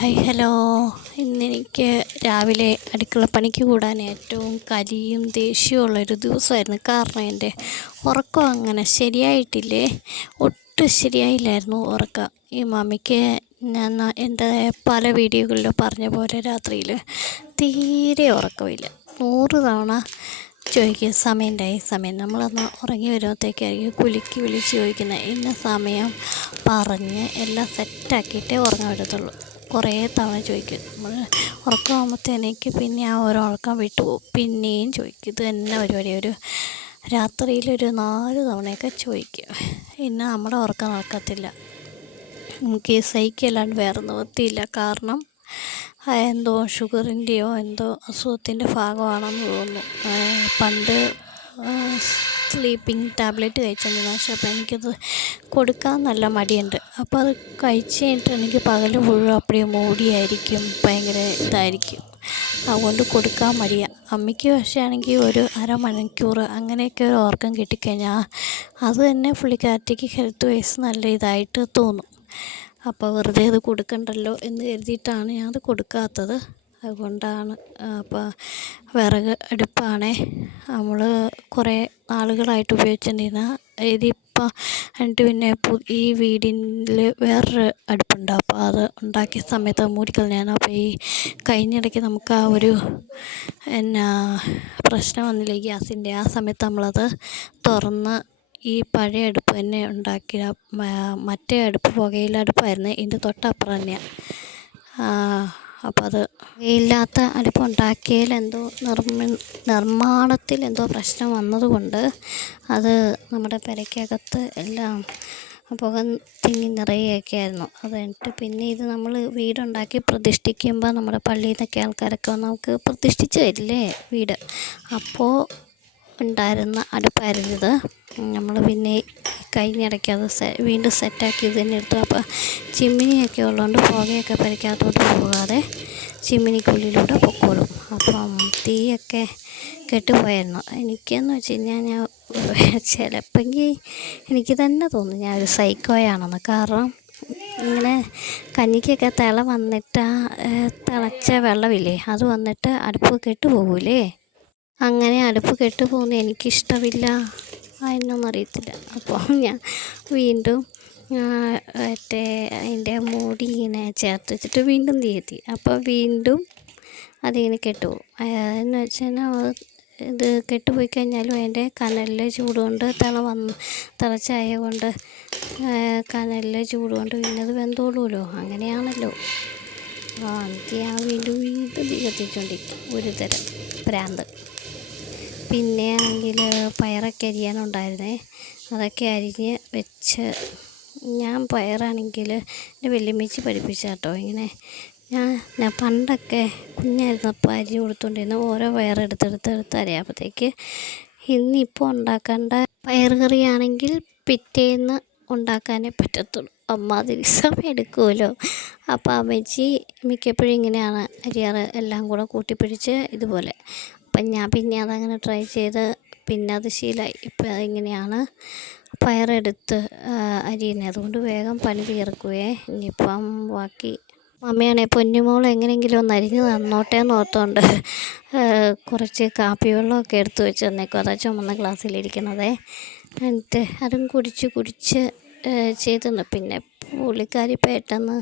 Hi hello. ഇന്നെനിക്ക് രാവിലെ അടുക്കളപ്പണിക്ക് കൂടാൻ ഏറ്റവും കലിയും ദേഷ്യവും ഉള്ളൊരു ദിവസമായിരുന്നു. കാരണം എൻ്റെ ഉറക്കം അങ്ങനെ ശരിയായിട്ടില്ലേ, ഒട്ടും ശരിയായില്ലായിരുന്നു ഉറക്കം. ഈ മമ്മിക്ക് ഞാൻ എൻ്റെ പല വീഡിയോകളിലും പറഞ്ഞ പോലെ രാത്രിയിൽ തീരെ ഉറക്കമില്ല. 100 തവണ ചോദിക്കും സമയം. നമ്മളൊന്ന് ഉറങ്ങി വരുമ്പോഴത്തേക്കായിരിക്കും കുലുക്കി വിളിച്ച് ചോദിക്കുന്നത്. ഇന്ന സമയം പറഞ്ഞ് എല്ലാം സെറ്റാക്കിയിട്ടേ ഉറങ്ങാൻ വരത്തുള്ളൂ. കുറേ തവണ ചോദിക്കും. നമ്മൾ ഉറക്കമാകുമ്പോഴത്തേക്ക് പിന്നെ ആ ഒരു ഉറക്കം വിട്ടുപോകും. പിന്നെയും ചോദിക്കും. ഇത് തന്നെ പരിപാടി. രാത്രിയിലൊരു 4 തവണയൊക്കെ ചോദിക്കും. പിന്നെ നമ്മുടെ ഉറക്കം നടക്കത്തില്ല. നമുക്ക് ഈ സഹിക്കല്ലാണ്ട് വേറെ നിവൃത്തിയില്ല. കാരണം എന്തോ ഷുഗറിൻ്റെയോ എന്തോ അസുഖത്തിൻ്റെ ഭാഗമാണെന്ന് തോന്നുന്നു. പണ്ട് സ്ലീപ്പിംഗ് ടാബ്ലറ്റ് കഴിച്ചുകൊണ്ടിരുന്നു. പക്ഷേ അപ്പോൾ എനിക്കത് കൊടുക്കാൻ നല്ല മടിയുണ്ട്. അപ്പോൾ അത് കഴിച്ച് കഴിഞ്ഞിട്ട് എനിക്ക് പകൽ മുഴുവൻ അപ്പടിയെ മൂടിയായിരിക്കും, ഭയങ്കര ഇതായിരിക്കും. അതുകൊണ്ട് കൊടുക്കാൻ മടിയാണ്. അമ്മയ്ക്ക് പക്ഷേ ആണെങ്കിൽ ഒരു അരമണിക്കൂർ അങ്ങനെയൊക്കെ ഒരു ഉറക്കം കിട്ടിക്കഴിഞ്ഞാൽ അത് തന്നെ പുള്ളിക്കാരത്തിക്ക് ഹെൽത്ത് വൈസ് നല്ല ഇതായിട്ട് തോന്നും. അപ്പോൾ വെറുതെ അത് കൊടുക്കണ്ടല്ലോ എന്ന് കരുതിയിട്ടാണ് ഞാനത് കൊടുക്കാത്തത്. അതുകൊണ്ടാണ്. അപ്പോൾ വിറക് അടുപ്പാണേ നമ്മൾ കുറേ നാളുകളായിട്ട് ഉപയോഗിച്ചുകൊണ്ടിരുന്ന. ഇതിപ്പോൾ എന്നിട്ട് പിന്നെ ഈ വീടിൽ വേറൊരു അടുപ്പുണ്ട്. അപ്പോൾ അത് ഉണ്ടാക്കിയ സമയത്ത് അത് മൂടിക്കളഞ്ഞാണ്. അപ്പോൾ ഈ കഴിഞ്ഞിടയ്ക്ക് നമുക്ക് ആ ഒരു പ്രശ്നം വന്നില്ല ഗ്യാസിൻ്റെ. ആ സമയത്ത് നമ്മളത് തുറന്ന് ഈ പഴയ അടുപ്പ് തന്നെ ഉണ്ടാക്കിയ മറ്റേ അടുപ്പ് പുകയില അടുപ്പായിരുന്നു. ഇതിൻ്റെ തൊട്ടപ്പുറം തന്നെയാണ്. അപ്പോൾ അത് പുകയില്ലാത്ത അടുപ്പുണ്ടാക്കിയതിൽ എന്തോ നിർമ്മാണത്തിൽ എന്തോ പ്രശ്നം വന്നതുകൊണ്ട് അത് നമ്മുടെ പുരയ്ക്കകത്ത് എല്ലാം പുക തിങ്ങി നിറയുകയൊക്കെ ആയിരുന്നു. അത് കഴിഞ്ഞിട്ട് പിന്നെ ഇത് നമ്മൾ വീടുണ്ടാക്കി പ്രതിഷ്ഠിക്കുമ്പോൾ നമ്മുടെ പള്ളിയിൽ നിന്നൊക്കെ ആൾക്കാരൊക്കെ വന്ന് നമുക്ക് പ്രതിഷ്ഠിച്ച് തരില്ലേ വീട്, അപ്പോൾ ഉണ്ടായിരുന്ന അടുപ്പായിരുന്നിത്. നമ്മൾ പിന്നെ കഴിഞ്ഞിടയ്ക്ക് അത് വീണ്ടും സെറ്റാക്കി ഇത് തന്നെ എടുത്തു. അപ്പോൾ ചിമ്മിനിയൊക്കെ ഉള്ളതുകൊണ്ട് പുകയൊക്കെ പുരയ്ക്കകത്തോട്ട് പോകാതെ ചിമ്മിനിക്കുള്ളിലൂടെ പൊക്കോളും. അപ്പം തീയൊക്കെ കെട്ടുപോയായിരുന്നു. എനിക്കെന്ന് വെച്ച് കഴിഞ്ഞാൽ ഞാൻ ചിലപ്പോഴെങ്കിൽ എനിക്ക് തന്നെ തോന്നും ഞാൻ ഒരു സൈക്കോയാണെന്ന്. കാരണം ഇങ്ങനെ കഞ്ഞിക്കൊക്കെ തിള വന്നിട്ട് തിളച്ച വെള്ളമില്ലേ അത് വന്നിട്ട് അടുപ്പ് കെട്ടുപോകൂലേ, അങ്ങനെ അടുപ്പ് കെട്ടുപോകുന്നത് എനിക്കിഷ്ടമില്ല. അതിനൊന്നും അറിയത്തില്ല. അപ്പോൾ ഞാൻ വീണ്ടും അതിൻ്റെ മൂടി ഇങ്ങനെ ചേർത്ത് വെച്ചിട്ട് വീണ്ടും തീ കത്തി. അപ്പോൾ വീണ്ടും അതിങ്ങനെ കെട്ടുപോകും. എന്ന് വെച്ച് കഴിഞ്ഞാൽ ഇത് കെട്ടുപോയി കഴിഞ്ഞാലും അതിൻ്റെ കനലിലെ ചൂട് കൊണ്ട് തിളച്ചായ കൊണ്ട് കനലിലെ ചൂട് കൊണ്ട് പിന്നെ അത് വെന്തോളുമല്ലോ. അങ്ങനെയാണല്ലോ. എന്നിട്ട് ഞാൻ വീണ്ടും തീ കത്തിച്ചുകൊണ്ടിരിക്കും. ഒരു തരം ഭ്രാന്ത്. പിന്നെ ആണെങ്കിൽ പയറൊക്കെ അരിയാനുണ്ടായിരുന്നേ. അതൊക്കെ അരിഞ്ഞ് വെച്ച് ഞാൻ പയറാണെങ്കിൽ എൻ്റെ വല്യമ്മച്ചി പഠിപ്പിച്ച കേട്ടോ. ഇങ്ങനെ ഞാൻ പണ്ടൊക്കെ കുഞ്ഞായിരുന്നപ്പോൾ അരി കൊടുത്തുകൊണ്ടിരുന്ന ഓരോ പയറെടുത്തെടുത്ത് അരിയാകുമ്പോഴത്തേക്ക് ഇന്നിപ്പോൾ ഉണ്ടാക്കേണ്ട പയർ കറിയാണെങ്കിൽ പിറ്റേന്ന് ഉണ്ടാക്കാനേ പറ്റത്തുള്ളൂ. അമ്മാതിരി സമയം എടുക്കുമല്ലോ. അപ്പോൾ അമ്മച്ചി മിക്കപ്പോഴും ഇങ്ങനെയാണ് അരിയാറ്, എല്ലാം കൂടെ കൂട്ടിപ്പിടിച്ച് ഇതുപോലെ. അപ്പം ഞാൻ പിന്നെ അതങ്ങനെ ട്രൈ ചെയ്ത് പിന്നെ അത് ശീലമായി. ഇപ്പം അതിങ്ങനെയാണ് പയറെടുത്ത് അരിയുന്നത്. അതുകൊണ്ട് വേഗം പണി തീർക്കുവേ. ഇനിയിപ്പം ബാക്കി മമ്മിയാണെങ്കിൽ പൊന്നുമോൾ എങ്ങനെയെങ്കിലും ഒന്ന് അരിഞ്ഞ് തന്നോട്ടെ എന്ന് ഓർത്തുകൊണ്ട് കുറച്ച് കാപ്പി വെള്ളമൊക്കെ എടുത്ത് വെച്ച് തന്നേക്കും. അതാ ചുമന്ന ഗ്ലാസ്സിലിരിക്കണതേ. എന്നിട്ട് അതും കുടിച്ച് ചെയ്തു. പിന്നെ പുള്ളിക്കാരി പെട്ടെന്ന്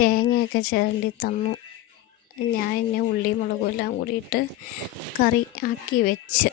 തേങ്ങയൊക്കെ ചിരണ്ടി തന്നു. ഞാൻ ഉള്ളിയും മുളകും എല്ലാം കൂടിയിട്ട് കറി ആക്കി വെച്ച്